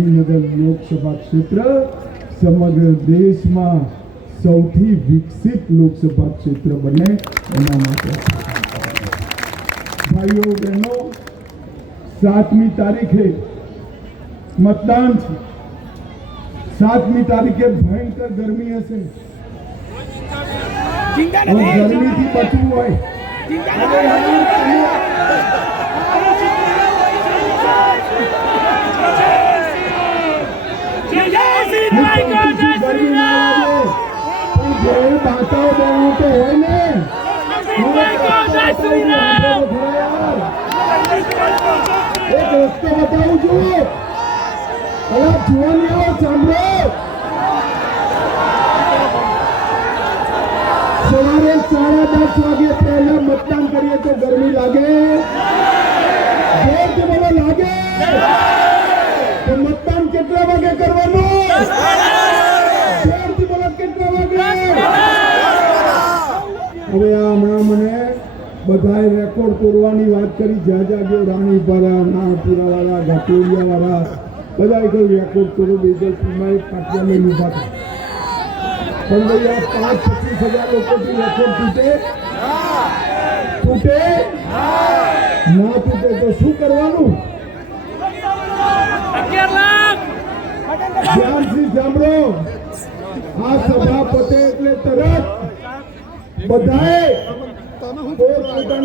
ગાંધીનગર લોકસભા ક્ષેત્ર સમગ્ર દેશમાં સૌથી વિકસિત લોકસભા ક્ષેત્ર બને એના માટે ભાઈઓ બહેનો 7મી તારીખે मतदान છે 7મી તારીખે ભયંકર ગરમી હશે ગરમીથી બચવું હોય માતાઓ બહેનો તો હોય ને એક રસ્તો બતાવું છું અલા જુવાની આવો સાંભળો સવારે 10:30 વાગે પહેલા મતદાન કરીએ તો ગરમી લાગે જોરથી બોલો લાગે તો મતદાન કેટલા વાગે કરવાનું જોરથી બોલો કેટલા વાગે હવે આ હમણાં મને બધાએ રેકોર્ડ તોડવાની વાત કરી જ્યાં જ્યાં રાણીપરા નાણપુરા વાળા ઘાટોડિયા વાળા બધા કોઈ રેકોર્ડ તોડો બેદરકારીમાં એક પાટિયા લઈને ઊભા થાય પણ ભાઈ આ 5-25 હજાર લોકોથી રેકોર્ડ તૂટે ના તૂટે તો શું કરવાનું ધ્યાનથી સાંભળો આ સભા પતે એટલે તરત બધાએ પોતાના